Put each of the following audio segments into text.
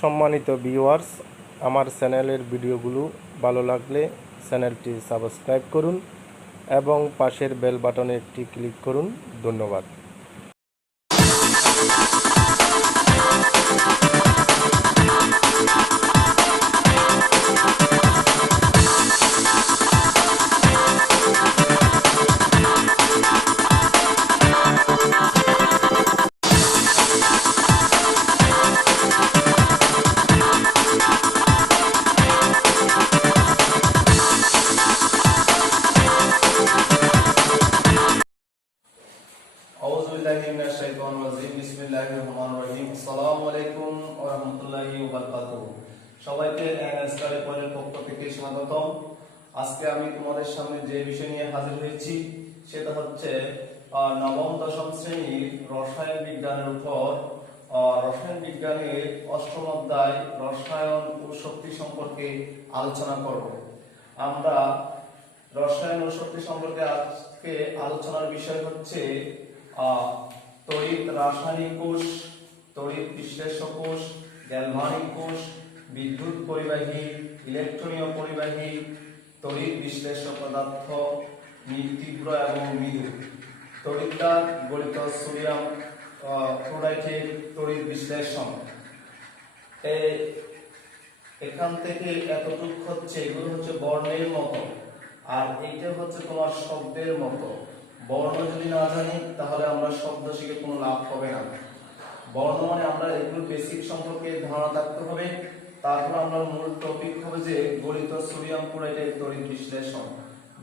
সম্মানিত ভিউয়ার্স, আমার চ্যানেলের ভিডিওগুলো ভালো লাগলে চ্যানেলটি সাবস্ক্রাইব করুন এবং পাশের বেল বাটনে একটি ক্লিক করুন। ধন্যবাদ। সবাইকে এনএসআরএ পয়েন্টের পক্ষ থেকে স্বাগতম। আজকে আমি তোমাদের সামনে যে বিষয় নিয়ে হাজির হয়েছি সেটা হচ্ছে নবম দশম শ্রেণীর রসায়ন বিজ্ঞানের উপর রসায়ন বিজ্ঞানের অষ্টম অধ্যায় রসায়ন ও শক্তি সম্পর্কে আলোচনা করব। আমরা রসায়ন ও শক্তি সম্পর্কে আজকে আলোচনার বিষয় হচ্ছে তড়িৎ রাসায়নিক কোষ, তড়িৎ বিশ্লেষক কোষ, গ্যালভানিক কোষ, বিদ্যুৎ পরিবাহী, ইলেকট্রনীয় পরিবাহী, তড়িৎ বিশ্লেষক পদার্থ, তীব্র এবং মৃদু, তড়িৎদ্বার, গলিত সোডিয়াম ক্লোরাইডের তড়িৎ বিশ্লেষণ। এখান থেকে এতটুকু হচ্ছে, এগুলো হচ্ছে বর্ণের মতো, আর এইটা হচ্ছে তোমার শব্দের মতো। বর্ণ যদি না জানি তাহলে আমরা শব্দ শিখে কোনো লাভ হবে না। বর্ণ মানে আমরা এগুলো বেসিক সম্পর্কে ধারণা থাকতে হবে। তারপর আমরা মূল টপিক হবে যে গলিত সোডিয়াম ক্লোরাইডের তড়িৎ বিশ্লেষণ।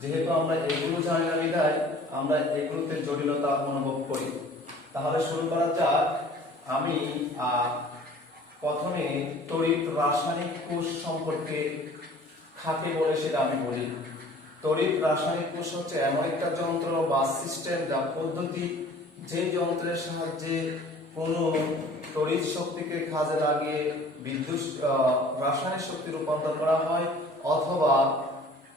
যেহেতু আমরা এগুলো জানি না বিধায় আমরা এগুলোতে জটিলতা অনুভব করি। তাহলে শুরু করা যাক। আমি প্রথমে তড়িৎ রাসায়নিক কোষ সম্পর্কে কাকে বলে সেটা আমি বলি। তড়িৎ রাসায়নিক কোষ হচ্ছে এমন একটা যন্ত্র বা সিস্টেম বা পদ্ধতি, যে যন্ত্রের সাহায্যে কোনো তড়িৎ শক্তিকে কাজে লাগিয়ে বিদ্যুৎ রাসায়নিক শক্তি রূপান্তর করা হয়, অথবা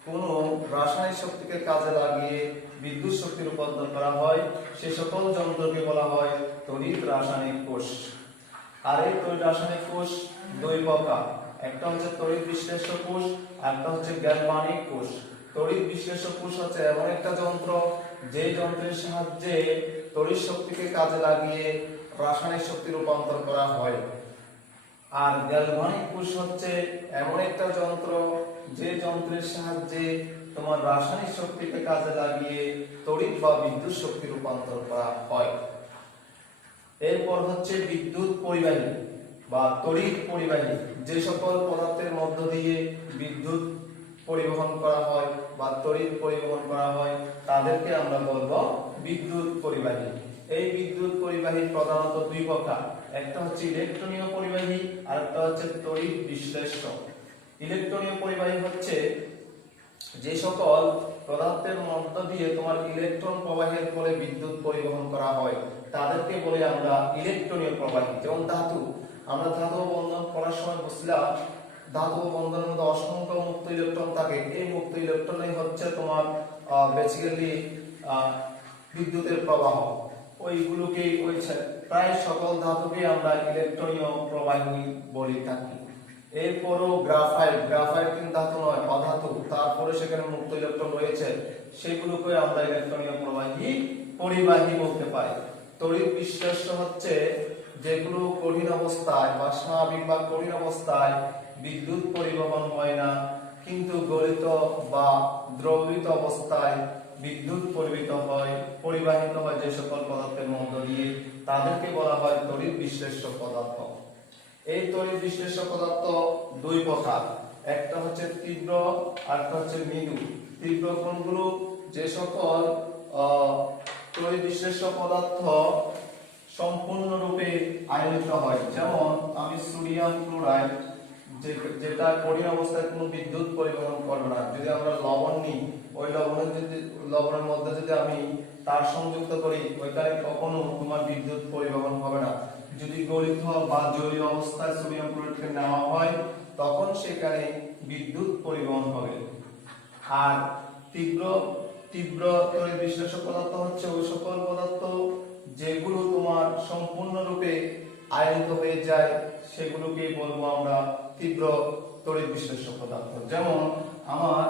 কোনো রাসায়নিক শক্তিকে কাজে লাগিয়ে বিদ্যুৎ শক্তি রূপান্তর করা হয়, সে সকল যন্ত্রকে বলা হয় তড়িৎ রাসায়নিক কোষ। আর এই তড়িৎ রাসায়নিক কোষ দুই প্রকার, একটা হচ্ছে তড়িৎ বিশ্লেষক কোষ, একটা হচ্ছে গ্যালভানিক কোষ। তড়িৎ বিশ্লেষক কোষ হচ্ছে এমন একটা যন্ত্র, যে যন্ত্রের সাহায্যে তড়িৎ শক্তিকে কাজে লাগিয়ে রাসায়নিক শক্তি রূপান্তর করা হয়। আর গ্যালভানিক কোষ হচ্ছে এমন একটা যন্ত্র, যে যন্ত্রের সাহায্যে তোমার রাসায়নিক শক্তিকে কাজে লাগিয়ে তড়িৎ বা বিদ্যুৎ শক্তি রূপান্তর করা হয়। এরপর হচ্ছে বিদ্যুৎ পরিবাহী বা তড়িৎ পরিবাহী, যে সকল পদার্থের মধ্য দিয়ে বিদ্যুৎ পরিবহন করা হয় বা তড়িৎ পরিবহন করা হয় তাদেরকে আমরা বলবো বিদ্যুৎ পরিবাহী। এই বিদ্যুৎ পরিবাহী প্রধানত দুই প্রকার, একটা হচ্ছে ইলেকট্রনীয় পরিবাহী আর একটা হচ্ছে তড়িৎ বিশ্লেষক। ইলেকট্রনীয় পরিবাহী হচ্ছে যে সকল পদার্থের মধ্য দিয়ে তোমার ইলেকট্রন প্রবাহের ফলে বিদ্যুৎ পরিবহন করা হয় তাদেরকে বলে আমরা ইলেকট্রনীয় প্রবাহী। যেমন ধাতু, আমরা ধাতব বন্ধন করার সময় বুঝলাম ধাতব বন্ধনের মধ্যে অসংখ্য মুক্ত ইলেকট্রন থাকে। এই মুক্ত ইলেকট্রনই হচ্ছে তোমার বেসিক্যালি বিদ্যুতের প্রবাহ। ওইগুলোকে প্রায় সকল ধাতুকে আমরা ইলেকট্রনীয় প্রবাহী বলে থাকি। এরপরও গ্রাফাইট কিন্তু ধাতু নয়, অধাতু, তারপরে সেখানে মুক্ত ইলেকট্রন রয়েছে, সেগুলোকে আমরা ইলেকট্রনীয় পরিবাহী বলতে পারি। তড়িৎ বিশ্লেষক হচ্ছে যেগুলো কঠিন অবস্থায় বা স্বাভাবিক বা কঠিন অবস্থায় বিদ্যুৎ পরিবহন হয় না, কিন্তু গলিত বা দ্রবীভূত অবস্থায় বিদ্যুৎ পরিবাহিত হয় যে সকল পদার্থের মধ্য দিয়ে, তাদেরকে বলা হয় তড়িৎ বিশ্লেষক পদার্থ। এই তড়িৎ বিশ্লেষক পদার্থ দুই প্রকার, একটা হচ্ছে তীব্র আর একটা হচ্ছে মৃদু। তীব্র কোনগুলো, যে সকল তড়িৎ বিশ্লেষক পদার্থ সম্পূর্ণরূপে আয়নিত হয়। যেমন আমি সোডিয়াম ক্লোরাইড, যেটা কঠিন অবস্থায় কোনো বিদ্যুৎ পরিবহন করবে না। যদি আমরা লবণ নিই, ওই লবণের মধ্যে যদি আমি তার সংযুক্ত করি, ওইখানে কখনো তোমার বিদ্যুৎ পরিবহন হবে না। যদি গলিত বা জলীয় অবস্থায় সোডিয়াম ক্লোরাইডকে নেওয়া হয় তখন সেখানে বিদ্যুৎ পরিবহন হবে। আর তীব্র তড়িৎ বিশ্লেষক পদার্থ হচ্ছে ওই সকল পদার্থ যেগুলো তোমার সম্পূর্ণরূপে আয়নিত হয়ে যায় সেগুলোকে বলবো আমরা তীব্র তড়িৎ বিশ্লেষ্য পদার্থ। যেমন আমার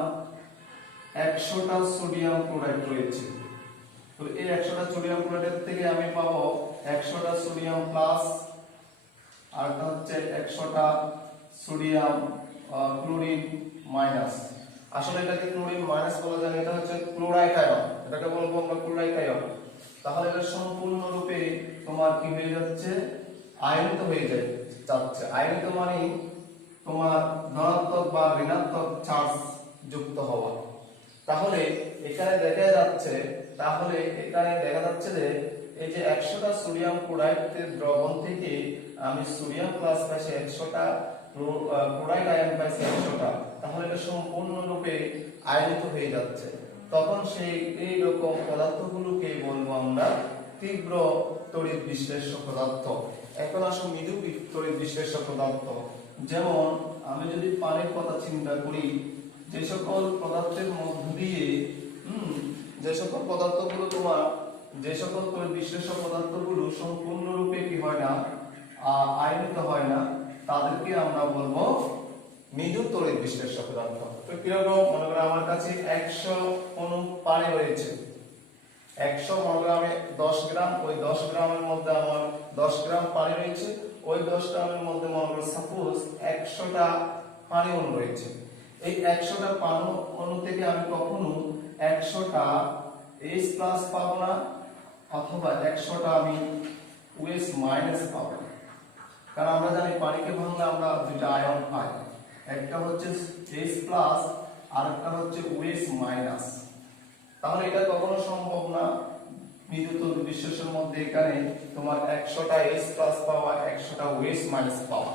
100টা সোডিয়াম ক্লোরাইড রয়েছে, তো এই 100টা সোডিয়াম ক্লোরাইড থেকে আমি পাবো 100টা সোডিয়াম প্লাস, আর একটা হচ্ছে 100টা সোডিয়াম ক্লোরিন মাইনাস। আসলে এটাকে ক্লোরিন মাইনাস বলা যায় না, এটা হচ্ছে ক্লোরাইড আয়ন, এটাকে বলবো আমরা ক্লোরাইড আয়ন। তাহলে এটা সম্পূর্ণরূপে তোমার কি হয়ে যাচ্ছে, আয়নিত হয়ে যাচ্ছে। আয়নিত মানে তোমার ধনাত্মক বা ঋণাত্মক চার্জ যুক্ত হওয়া। তাহলে এখানে দেখা যাচ্ছে যে এই যে 100টা সোডিয়াম ক্লোরাইডের দ্রবণ থেকে আমি সোডিয়াম প্লাস পাইছি 100টা, ক্লোরাইড আয়ন পাইছি 100টা, তাহলে এটা সম্পূর্ণরূপে আয়নিত হয়ে যাচ্ছে। তখন সেই এই রকম পদার্থগুলোকে বলবো আমরা তীব্র তড়িৎ বিশ্লেষ্য পদার্থ। এখন আসো মৃদু তড়িৎ বিশ্লেষ্য পদার্থ। যেমন আমি যদি পানির কথা চিন্তা করি, যে সকল পদার্থের মধ্য দিয়ে যে সকল পদার্থগুলো যে সকল তড়িৎ বিশ্লেষ্য পদার্থগুলো সম্পূর্ণরূপে কি হয় না, আয়নিত হয় না, তাদেরকে আমরা বলবো মৃদু তড়িৎ বিশ্লেষ্য পদার্থ। তো কিরকম, মনে করো আমার কাছে 100 অণু পানি রয়েছে, 100 মনে করো আমি 10 গ্রাম, ওই 10 গ্রামের মধ্যে আমার 10 গ্রাম পানি রয়েছে, ওই 10 গ্রামের মধ্যে মনে করো সাপোজ 100টা পানি অণু রয়েছে। এই 100টা পানি অণু থেকে আমি কখনো 100টা H প্লাস পাবো না, অথবা 100টা আমি OH মাইনাস পাবো না। কারণ আমরা জানি পানিকে ভাঙলে আমরা দুটো আয়ন পাই, একটা হচ্ছে H প্লাস আর একটা হচ্ছে OH মাইনাস। তাহলে এটা কখনো সম্ভব না মৃদু তড়িৎ বিশ্লেষণের মধ্যে এখানে তোমার 100টা H প্লাস পাওয়া, 100টা OH মাইনাস পাওয়া।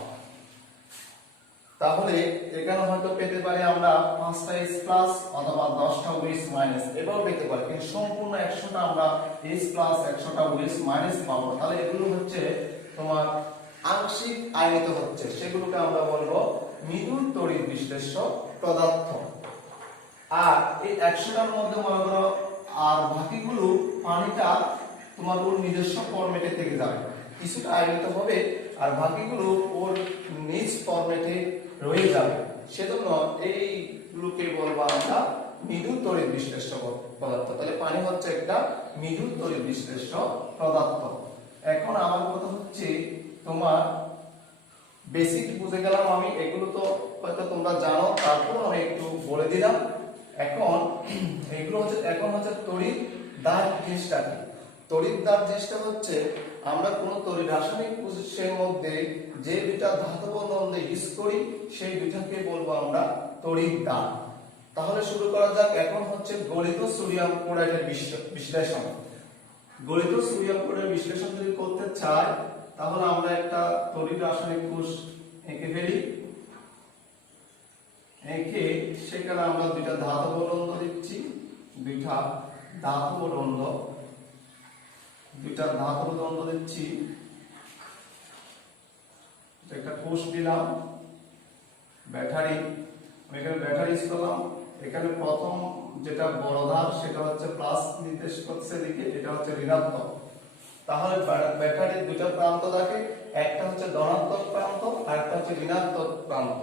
তাহলে এখানে হয়তো পেতে পারি আমরা 5টা H প্লাস অথবা 10টা OH মাইনাস, এটাও পেতে পারি, কিন্তু সম্পূর্ণ 100টা আমরা H প্লাস 100টা OH মাইনাস পাবো। তাহলে এগুলো হচ্ছে তোমার আংশিক আয়নিত হচ্ছে, সেগুলোকে আমরা বলবো মৃদু তড়িৎ বিশ্লেষ্য পদার্থ। আর এই 100টার মধ্যে মনে করো আর বাকিগুলো পানিটা তোমার ওর নিজস্ব ফরম্যাটে থেকে যাবে, কিছুটা আয়নিত হবে আর বাকিগুলো ওর নিজ ফরম্যাটে রয়ে যাবে। সেজন্য এইগুলোকে বলবো আমরা মৃদু তড়িৎ বিশ্লেষ্য পদার্থ। তাহলে পানি হচ্ছে একটা মৃদু তড়িৎ বিশ্লেষ্য পদার্থ। এখন আমার কথা হচ্ছে তোমার বেসিক বুঝে গেলাম আমি, এগুলো তো হয়তো তোমরা জানো, তারপর আমি একটু বলে দিলাম। এখন তড়িৎ দাহ জিনিসটা কি? তড়িৎ দাহ জিনিসটা হচ্ছে আমরা কোন তড়িৎ রাসায়নিক প্রসেসের মধ্যে যে দুটা ধাতব দ্বন্দ্ব ইউজ করি সেই দুটাকে বলবো আমরা তড়িৎ দাহ। তাহলে শুরু করা যাক। এখন হচ্ছে গলিত সোডিয়াম ক্লোরাইডের বিশ্লেষণ। গলিত সোডিয়াম ক্লোরাইড বিশ্লেষণ যদি করতে চাই তাহলে আমরা একটা তড়িৎ রাসায়নিক কোষ এঁকে ফেলি। এঁকে সেখানে আমরা দুইটা ধাতব দ্বন্দ্ব দিচ্ছি, দুইটা ধাতব দ্বন্দ্ব দিচ্ছি। একটা কোষ দিলাম, ব্যাটারি, আমি এখানে ব্যাটারি ইউজ করলাম। এখানে প্রথম যেটা বড় ধার সেটা হচ্ছে প্লাস নির্দেশ করছে দিকে, এটা হচ্ছে ঋণাত্মক। তাহলে ব্যাটারির দুটো প্রান্ত থাকে, একটা হচ্ছে ধনাত্মক প্রান্ত আর একটা হচ্ছে ঋণাত্মক প্রান্ত।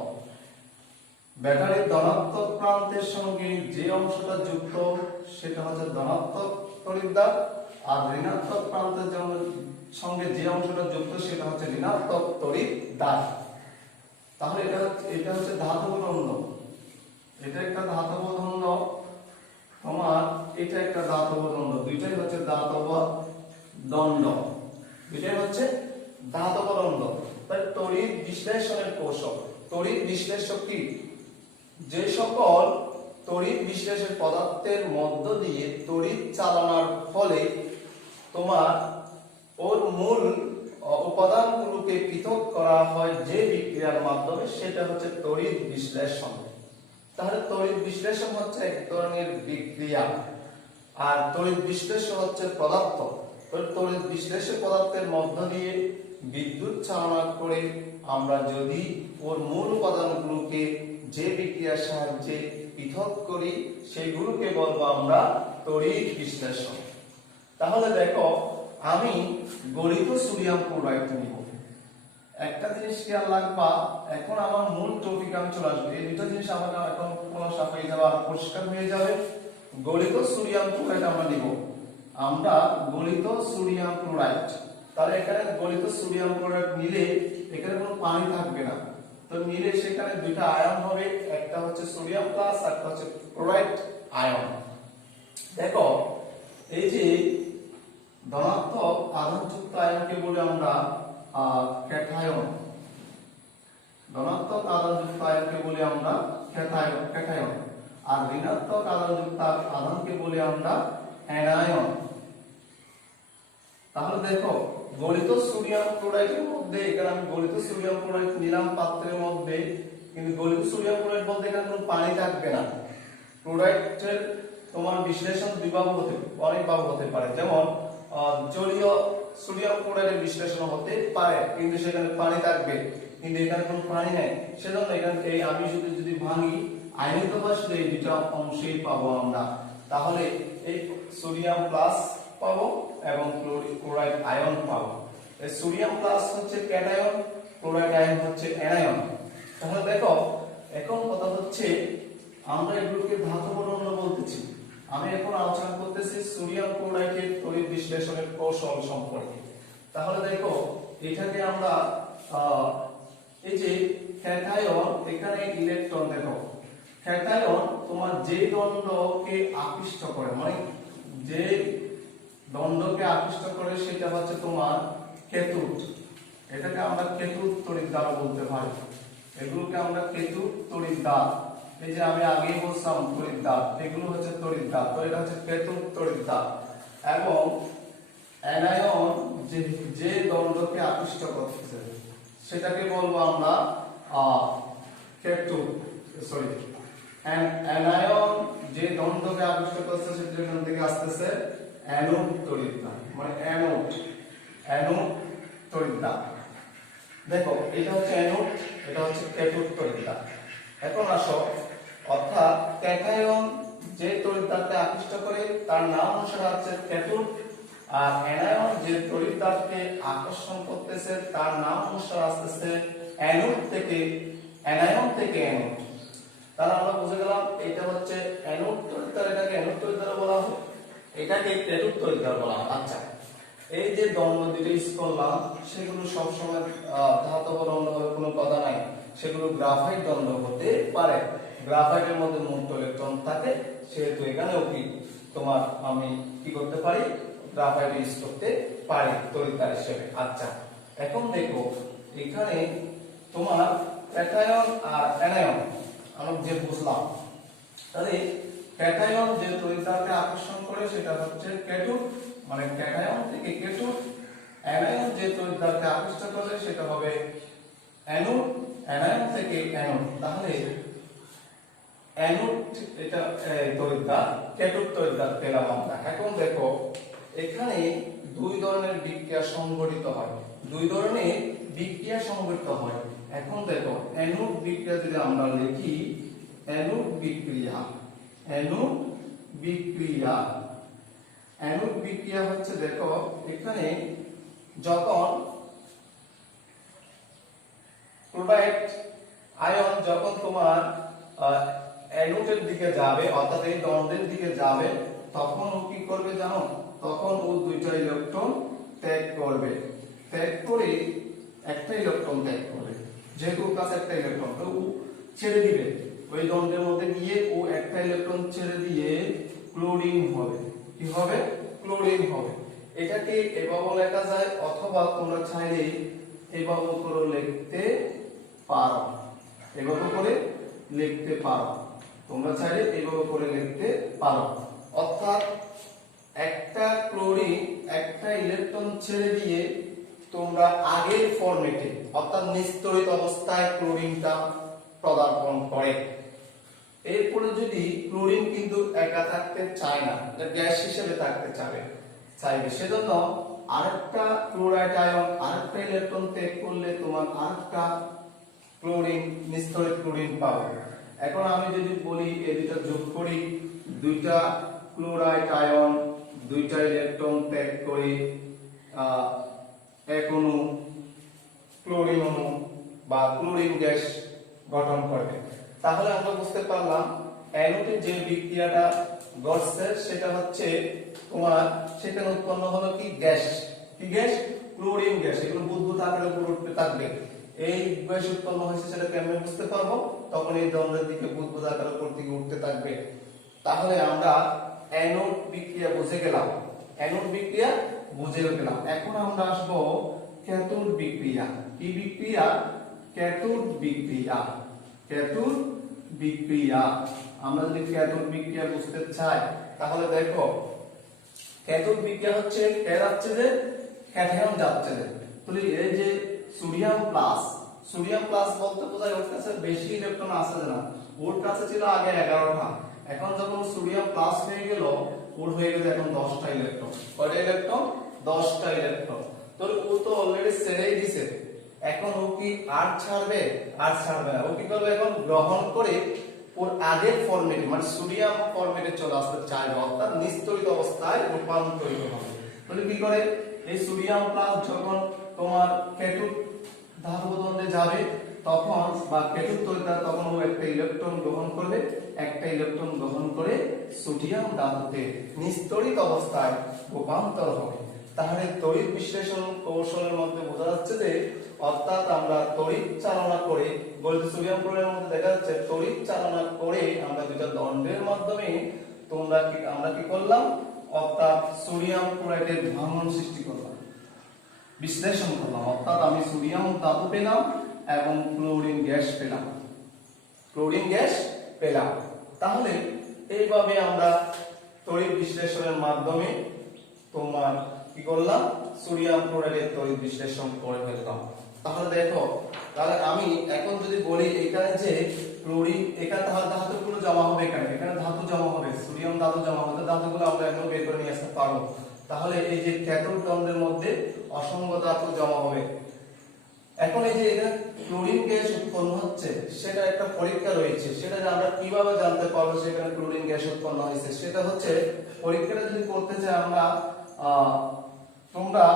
ব্যাটারির ধনাত্মক প্রান্তের সঙ্গে যে অংশটা যুক্ত সেটা হচ্ছে ধনাত্মক তড়িৎ দাহ, আর ঋণাত্মক প্রান্তের সঙ্গে যে অংশটা যুক্ত সেটা হচ্ছে ঋণাত্মক তড়িৎ দাহ। তাহলে এটা হচ্ছে ধাতব দ্বন্দ্ব, এটা একটা ধাতব দ্বন্দ্ব, তোমার এটা একটা ধাতব দ্বন্দ্ব, দুইটাই হচ্ছে ধাতব দ্বন্দ্ব, দুইটাই হচ্ছে ধাতব দ্বন্দ্ব। তাই তড়িৎ বিশ্লেষণের কৌশল, তড়িৎ বিশ্লেষক কি? যে সকল তড়িৎ বিশ্লেষক পদার্থের মধ্য দিয়ে তড়িৎ চালনার ফলে তোমার ওর মূল উপাদানগুলোকে পৃথক করা হয় যে বিক্রিয়ার মাধ্যমে, সেটা হচ্ছে তড়িৎ বিশ্লেষণ। তাহলে তড়িৎ বিশ্লেষণ হচ্ছে এক ধরনের বিক্রিয়া, আর তড়িৎ বিশ্লেষণ হচ্ছে পদার্থ। তড়িৎ বিশ্লেষক পদার্থের মধ্য দিয়ে বিদ্যুৎ চালনা করে আমরা যদি ওর মূল উপাদানগুলোকে যে বিক্রিয়ার সাহায্যে পৃথক করি সেইগুলোকে বলবো আমরা তড়িৎ বিশ্লেষণ। তাহলে দেখো, আমি গলিত সোডিয়াম ক্লোরাইড নিব, একটা জিনিস খেয়াল রাখবা, এখন আমার মূল টপিক আমি চলে আসবো। এই দুটো জিনিস আমাকে এখন খোলাসা হয়ে যাবে আর পরিষ্কার হয়ে যাবে। গলিত সোডিয়াম ক্লোরাইড আমরা নিব, আমরা গলিত সোডিয়াম ক্লোরাইড। তাহলে এখানে গলিত সোডিয়াম ক্লোরাইড নিলে এখানে কোনো পানি থাকবে না, তো নিলে সেখানে দুইটা আয়ন হবে, একটা হচ্ছে সোডিয়াম প্লাস আর একটা হচ্ছে ক্লোরাইড আয়ন। দেখো এই যে ধনাত্মক আধানযুক্ত আয়নকে বলি আমরা ক্যাটায়ন, ধনাত্মক আধানযুক্ত আয়নকে বলি আমরা ক্যাটায়ন, আর ঋণাত্মক আধানযুক্ত আধানকে বলি আমরা অ্যানায়ন। তাহলে দেখো গলিত সোডিয়াম ক্লোরাইডের মধ্যে, এখানে আমি গলিত সোডিয়াম ক্লোরাইড নিলাম পাত্রের মধ্যে, কিন্তু গলিত সোডিয়াম ক্লোরাইড বলতে এখানে কোনো পানি থাকবে না। ক্লোরাইডের তোমার বিশ্লেষণ দুইভাবে হতে, অনেকভাবে হতে পারে, যেমন জলীয় সোডিয়াম ক্লোরাইডের বিশ্লেষণ হতে পারে কিন্তু সেখানে পানি থাকবে, কিন্তু এখানে কোনো পানি নেই। সেজন্য এখানে এই আমি যদি ভাঙি আয়নিত বাষ্পে এই দুটো অংশই পাবো আমরা। তাহলে এই সোডিয়াম প্লাস পাবো এবং ক্লোরাইড আয়ন পাবো। এই সোডিয়াম প্লাস হচ্ছে ক্যাটায়ন, ক্লোরাইড আয়ন হচ্ছে অ্যানায়ন। তাহলে দেখো এখন কথা হচ্ছে আমরা এগুলোকে ধাতব রম্ল বলতেছি। আমি এখন আলোচনা করতেছি সোডিয়াম ক্লোরাইডের তড়িৎ বিশ্লেষণের কৌশল সম্পর্কে। তাহলে দেখো এটাকে আমরা এই যে ক্যাটায়ন, এখানে ইলেকট্রন, দেখো ক্যাটায়ন তোমার যে দণ্ডকে আকৃষ্ট করে, মানে যে দণ্ডকে আকৃষ্ট করে সেটা হচ্ছে তোমার কেতুট। এটাকে আমরা কেতুট তড়িৎদ্বার বলতে পারি, এগুলোকে আমরা কেতুট তড়িৎদ্বার। এই যে আমি আগেই বলছিলাম তড়িৎদ্বার, এগুলো হচ্ছে তড়িৎদ্বার, তো এটা হচ্ছে কেতুট তড়িৎদ্বার। এবং অ্যানায়ন যে দণ্ডকে আকৃষ্ট করতেছে সেটাকে বলবো আমরা কেতুট, সরি অ্যানায়ন যে দণ্ডকে আকৃষ্ট করতেছে সেটার থেকে আসতেছে অ্যানোড তড়িৎদ্বার, মানে অ্যানোড তড়িৎদ্বার। দেখো এটা হচ্ছে অ্যানোড, এটা হচ্ছে ক্যাথোড তড়িৎদ্বার। এখন আসো, অর্থাৎ ক্যাটায়ন যে তড়িৎদ্বারকে আকৃষ্ট করে তার নাম অনুসারে হচ্ছে ক্যাথোড, আর অ্যানায়ন যে তড়িৎদ্বারকে আকর্ষণ করতেছে তার নাম অনুসারে আসতেছে অ্যানোড থেকে, অ্যানায়ন থেকে অ্যানোড। তাহলে আমরা বুঝে গেলাম এটা হচ্ছে অ্যানোড তড়িৎদ্বার, এটাকে অ্যানোড তড়িৎদ্বার বলা হয়, এটাকে ক্যাথোড তড়িৎদ্বার বলা হয়। আচ্ছা, এই যে দণ্ড দুটো ইউজ করলাম সেগুলো সবসময় ধাতব দণ্ড হবে কোনো কথা নাই, সেগুলো গ্রাফাইট দণ্ড হতে পারে। গ্রাফাইটের মধ্যে মুক্ত ইলেকট্রন থাকে, সেহেতু এখানেও কি তোমার আমি কি করতে পারি, গ্রাফাইট ইউজ করতে পারি তড়িৎদ্বার হিসেবে। আচ্ছা, এখন দেখো এখানে তোমার ক্যাটায়ন আর অ্যানায়ন আমরা যে বুঝলাম, তাহলে ক্যাটায়ন যে তড়িৎদ্বারকে আকর্ষণ করে সেটা হচ্ছে ক্যাথোড, মানে ক্যাটায়ন থেকে ক্যাথোড। অ্যানায়ন যে তড়িৎদ্বারকে আকৃষ্ট করে সেটা হবে অ্যানোড, অ্যানায়ন থেকে অ্যানোড। তাহলে অ্যানোড এটা তড়িৎদ্বার, ক্যাথোড তড়িৎদ্বার পেলাম আমরা। এখন দেখো এখানে দুই ধরনের বিক্রিয়া সংঘটিত হয়, দুই ধরনের বিক্রিয়া সংঘটিত হয়। এখন দেখো অ্যানোড বিক্রিয়া যদি আমরা লিখি, অ্যানোড বিক্রিয়া, অ্যানোড বিক্রিয়া, অ্যানোড বিক্রিয়া হচ্ছে দেখো এখানে যখন ক্লোরাইড আয়ন যখন তোমার অ্যানোডের দিকে যাবে, অর্থাৎ এই দণ্ডের দিকে যাবে, তখন ও কি করবে জানো, তখন ও দুইটা ইলেকট্রন ত্যাগ করবে, ত্যাগ করে একটা ইলেকট্রন ত্যাগ করবে, যেহেতু ওর কাছে একটা ইলেকট্রন, তো ও ছেড়ে দিবে ওই দণ্ডের মধ্যে গিয়ে, ও একটা ইলেকট্রন ছেড়ে দিয়ে ক্লোরিন হবে, কি হবে, ক্লোরিন হবে। এটাকে এভাবে লেখা যায়, অথবা তোমরা চাইলে এভাবে করে লিখতে পারো, এভাবে করে লিখতে পারো, তোমরা চাইলে এভাবে করে লিখতে পারো। অর্থাৎ একটা ক্লোরিন একটা ইলেকট্রন ছেড়ে দিয়ে তোমরা আগের ফরম্যাটে, অর্থাৎ নিস্তরিত অবস্থায় ক্লোরিনটা পদার্পণ করে। এরপরে যদি ক্লোরিন কিন্তু একা থাকতে চায় না, এটা গ্যাস হিসেবে থাকতে চাইবে, সেজন্য আরেকটা ক্লোরাইড আয়ন আরেকটা ইলেকট্রন ত্যাগ করলে তোমার আরেকটা ক্লোরিন, নিস্তরিত ক্লোরিন পাবে। এখন আমি যদি বলি এই দুটো যোগ করি, দুইটা ক্লোরাইড আয়ন দুইটা ইলেকট্রন ত্যাগ করে এক অণু ক্লোরিন অণু বা ক্লোরিন গ্যাস গঠন করবে। তাহলে আমরা বুঝতে পারলাম অ্যানোডে যে বিক্রিয়াটা ঘটছে সেটা হচ্ছে তোমার সেখানে উৎপন্ন হলো কি গ্যাস, কি গ্যাস? Chlorine gas. এগুলো বুদবুদ আকারে উপরে উঠতে থাকবে। এই গ্যাস উৎপন্ন হয়েছে সেটা কেমনে বুঝতে পারবো? তখন এই দ্বন্দ্বের দিকে বুদবুদ আকারে উপর দিকে উঠতে থাকবে। তাহলে আমরা অ্যানোড বিক্রিয়া বুঝে গেলাম, অ্যানোড বিক্রিয়া বুঝে গেলাম। এখন আমরা আসবো ক্যাথোড বিক্রিয়া। কি বিক্রিয়া? ক্যাথোড বিক্রিয়া। ক্যাথোড বিক্রিয়া। আমরা যদি ক্যাথোড বিক্রিয়া বুঝতে চাই তাহলে দেখো ক্যাথোড বিক্রিয়া হচ্ছে কে যাচ্ছে যে ক্যাথিয়ন যাচ্ছে যে। তাহলে এই যে সোডিয়াম প্লাস বলতে বোঝায় ওর কাছে বেশি ইলেকট্রন আছে না, ওর কাছে ছিল আগে 11টা, এখন যখন সোডিয়াম প্লাস হয়ে গেল ওর হয়ে গেল এখন 10টা ইলেকট্রন। কয়টা ইলেকট্রন? 10টা ইলেকট্রন। তাহলে ও তো অলরেডি ছেড়েই দিছে, এখন ও কি আর ছাড়বে? আর ছাড়বে না। ও কি করবে? এখন গ্রহণ করে ওর আগের ফরম্যাটে মানে সোডিয়াম ফরম্যাটে চলে আসতে চাইবে, অর্থাৎ নিস্তরিত অবস্থায় রূপান্তরিত হবে। তাহলে কি করে? এই সোডিয়াম প্লাস যখন তোমার ক্যাথোড ধাতব দ্বন্দ্বে যাবে তখন বা ক্যাথোড তরিতা তখন ও একটা ইলেকট্রন গ্রহণ করবে, একটা ইলেকট্রন গ্রহণ করে সোডিয়াম ধাতুতে নিস্তরিত অবস্থায় রূপান্তর হবে। তাহলে তড়িৎ বিশ্লেষণ কৌশলের মধ্যে বোঝা যাচ্ছে যে অর্থাৎ আমরা তড়িৎ চালনা করে বলতে সোডিয়াম ক্লোরাইডের মধ্যে দেখা যাচ্ছে তড়িৎ চালনা করে আমরা দুটো দণ্ডের মাধ্যমে আমরা কি করলাম? অর্থাৎ সোডিয়াম ক্লোরাইডের ভাঙন সৃষ্টি করলাম, বিশ্লেষণ করলাম। অর্থাৎ আমি সোডিয়াম ধাতু পেলাম এবং ক্লোরিন গ্যাস পেলাম, ক্লোরিন গ্যাস পেলাম। তাহলে এইভাবে আমরা তড়িৎ বিশ্লেষণের মাধ্যমে তোমার কি করলাম? সোডিয়াম ক্লোরাইডের তড়িৎ বিশ্লেষণ করে ফেললাম। তাহলে দেখো, তাহলে আমি এখন যদি বলি এখানে যে ক্লোরিন, এখানে তাহলে ধাতুগুলো জমা হবে, এখানে ধাতু জমা হবে, সোডিয়াম ধাতু জমা হবে, ধাতুগুলো আমরা এখন বের করে নিয়ে আসতে পারবো। তাহলে এই যে ক্যাথোড দ্বন্দ্বের মধ্যে অসংখ্য ধাতু জমা হবে। এখন এই যে এখানে ক্লোরিন গ্যাস উৎপন্ন হচ্ছে সেটা একটা পরীক্ষা রয়েছে, সেটা আমরা কিভাবে জানতে পারবো সেখানে ক্লোরিন গ্যাস উৎপন্ন হয়েছে? সেটা হচ্ছে পরীক্ষাটা যদি করতে চাই আমরা তোমরা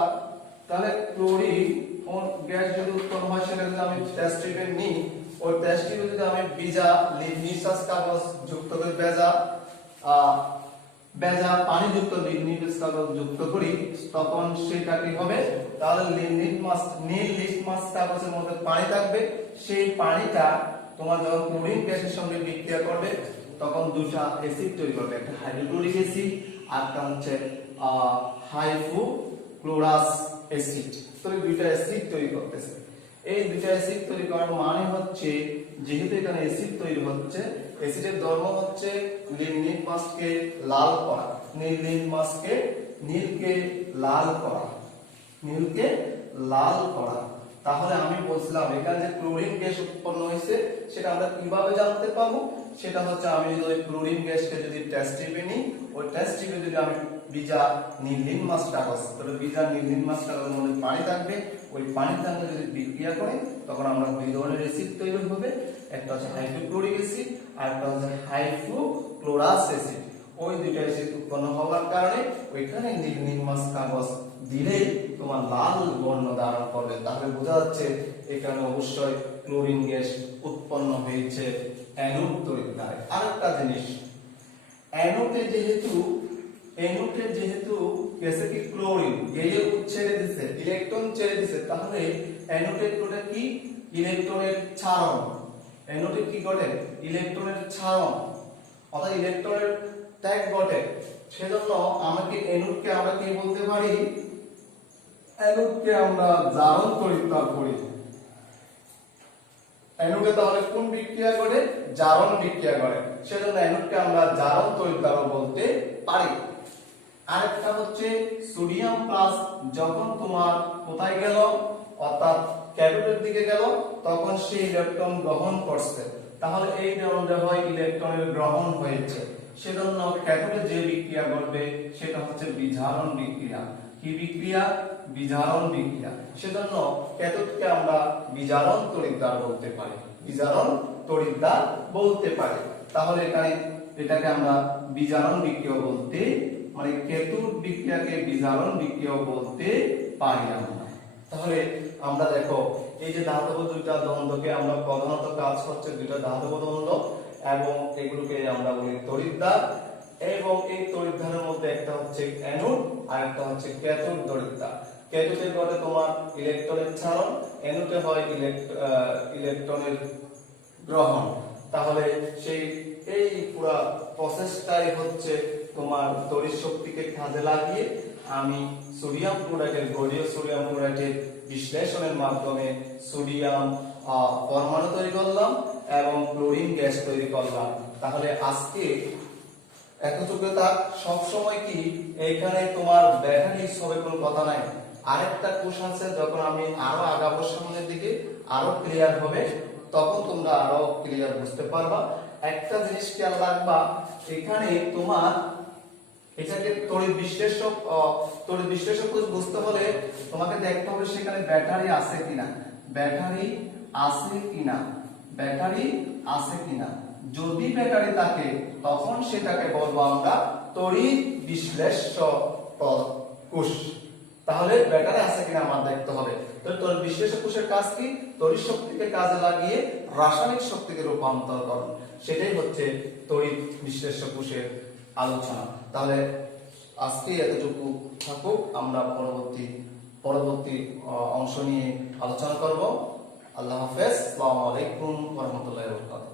তাহলে ক্লোরিন গ্যাস যদি উৎপন্ন হয় সেটা যদি আমি টেস্ট টিউবে নিই, ওই টেস্ট টিউবে যদি আমি ভিজা নিঃশ্বাস কাগজ যুক্ত করে ভেজা পানিযুক্ত নির্বাচ কাগজ যুক্ত করি তখন সেটা কি হবে? তাহলে নীল লিটমাস কাগজের মধ্যে পানি থাকবে, সেই পানিটা তোমার যখন ক্লোরিন গ্যাসের সঙ্গে বিক্রিয়া করবে তখন দুটো অ্যাসিড তৈরি করবে, একটা হাইড্রোক্লোরিক অ্যাসিড আর একটা হচ্ছে হাইপোক্লোরাস অ্যাসিড। তো এই দুটো অ্যাসিড তৈরি করতেছে। এই দুটো অ্যাসিড তৈরি করার মানে হচ্ছে যেহেতু এখানে অ্যাসিড তৈরি হচ্ছে, অ্যাসিডের ধর্ম হচ্ছে লিটমাসকে লাল করা, নীলকে লাল করা, নীলকে লাল করা। তাহলে আমি বলছিলাম এখানে যে ক্লোরিন গ্যাস উৎপন্ন হয়েছে সেটা আমরা কিভাবে জানতে পারবো? সেটা হচ্ছে আমি যদি ক্লোরিন গ্যাসকে যদি টেস্ট টিউবে নিই, ওই টেস্ট টিউবে যদি আমি ভিজা লিটমাস কাগজ, তাহলে ভিজা লিটমাস কাগজের মধ্যে পানি থাকবে, ওই পানির সঙ্গে যদি বিক্রিয়া করে তখন আমরা দুই ধরনের অ্যাসিড তৈরি হবে, একটা হচ্ছে হাইড্রোক্লোরিক অ্যাসিড আর একটা হচ্ছে হাইপোক্লোরাস অ্যাসিড। ওই দুটো অ্যাসিড উৎপন্ন হওয়ার কারণে ওইখানে লিটমাস কাগজ দিলেই তোমার লাল বর্ণ ধারণ করবে। তাহলে বোঝা যাচ্ছে এখানে অবশ্যই ক্লোরিন গ্যাস উৎপন্ন হয়েছে অ্যানোড তৈরির দ্বারা। আরেকটা জিনিস, অ্যানোডে যেহেতু গ্যাসে কি ক্লোরিন গিয়ে ছেড়ে দিছে, ইলেকট্রন ছেড়ে দিছে, তাহলে অ্যানোডে কোটা কি? ইলেকট্রনের ছাড়ন। অ্যানোডে কি ঘটে? ইলেকট্রনের ছাড়ন, অর্থাৎ ইলেকট্রনের ত্যাগ ঘটে। সেজন্য আমাকে অ্যানোডকে আমরা কি বলতে পারি? অ্যানোডকে আমরা জারণ তড়িৎদ্বার করি। অ্যানোডে তাহলে কোন বিক্রিয়া ঘটে? জারণ বিক্রিয়া ঘটে। সেজন্য অ্যানোডকে আমরা জারণ তড়িৎদ্বার বলতে পারি। আরেকটা হচ্ছে সোডিয়াম প্লাস যখন তোমার কোথায় গেল, অর্থাৎ ক্যাথোডের দিকে গেল, তখন সে ইলেকট্রন গ্রহণ করছে। তাহলে এই ধরনের হয় ইলেকট্রনের গ্রহণ হয়েছে, সেজন্য ক্যাথোডে যে বিক্রিয়া ঘটবে সেটা হচ্ছে বিজারণ বিক্রিয়া। কি বিক্রিয়া? বিজারণ বিক্রিয়া। সেজন্য ক্যাথোডকে আমরা বিজারণ তড়িৎদ্বার বলতে পারি, বিজারণ তড়িৎদ্বার বলতে পারি। তাহলে এটাকে আমরা বিজারণ বিক্রিয়া বলতে, মানে ক্যাথোড বিক্রিয়াকে বিজারণ বিক্রিয়া বলতে পারি আমরা। তাহলে আমরা দেখো এই যে ধাতব দুইটা দ্বন্দ্বকে আমরা প্রধানত কাজ হচ্ছে দুইটা ধাতব দ্বন্দ্ব এবং এগুলোকে আমরা বলি তড়িৎদ্বার। এবং এই তড়িৎদ্বারের মধ্যে একটা হচ্ছে অ্যানোড আর একটা হচ্ছে ক্যাথোড তড়িৎদ্বার। ক্যাথোডে ঘটে তোমার ইলেকট্রনের ছাড়ন, অ্যানোডে হয় ইলেকট্রনের গ্রহণ। তাহলে সেই এই পুরো প্রসেসটাই হচ্ছে তোমার তড়িৎ শক্তিকে কাজে লাগিয়ে আমি সোডিয়াম ক্লোরাইডের গড়ীয় সোডিয়াম ক্লোরাইডের বিশ্লেষণের মাধ্যমে সোডিয়াম পরমাণু তৈরি করলাম এবং ক্লোরিন গ্যাস তৈরি করলাম। তাহলে আজকে এতটুকু থাক। সবসময় কি এইখানে তোমার ব্যাটারিক্স হবে কোনো কথা নাই। আরেকটা কোর্স আছে, যখন আমি আরো আগাবো সামনের দিকে আরো ক্লিয়ার হবে, তখন তোমরা আরো ক্লিয়ার বুঝতে পারবা। একটা জিনিস খেয়াল রাখবা, এখানে তোমার এটাকে তড়িৎ বিশ্লেষক বুঝতে হলে তোমাকে দেখতে হবে সেখানে ব্যাটারি আছে কিনা, ব্যাটারি আছে কিনা, ব্যাটারি আছে কিনা। যদি ব্যাটারি থাকে তখন সেটাকে বলবো আমরা তড়িৎ বিশ্লেষক কোষ। তাহলে ব্যাটারি আছে কিনা আমার দেখতে হবে। তো তড়িৎ বিশ্লেষক কোষের কাজ কি? তড়িৎ শক্তিকে কাজে লাগিয়ে রাসায়নিক শক্তিকে রূপান্তর করণ, সেটাই হচ্ছে তড়িৎ বিশ্লেষক কোষের আলোচনা। তাহলে আজকে এতটুকু থাকুক, আমরা পরবর্তী অংশ নিয়ে আলোচনা করব। আল্লাহ হাফেজ। আসসালামু আলাইকুম ওয়া রাহমাতুল্লাহি ওয়া বারাকাতুহু।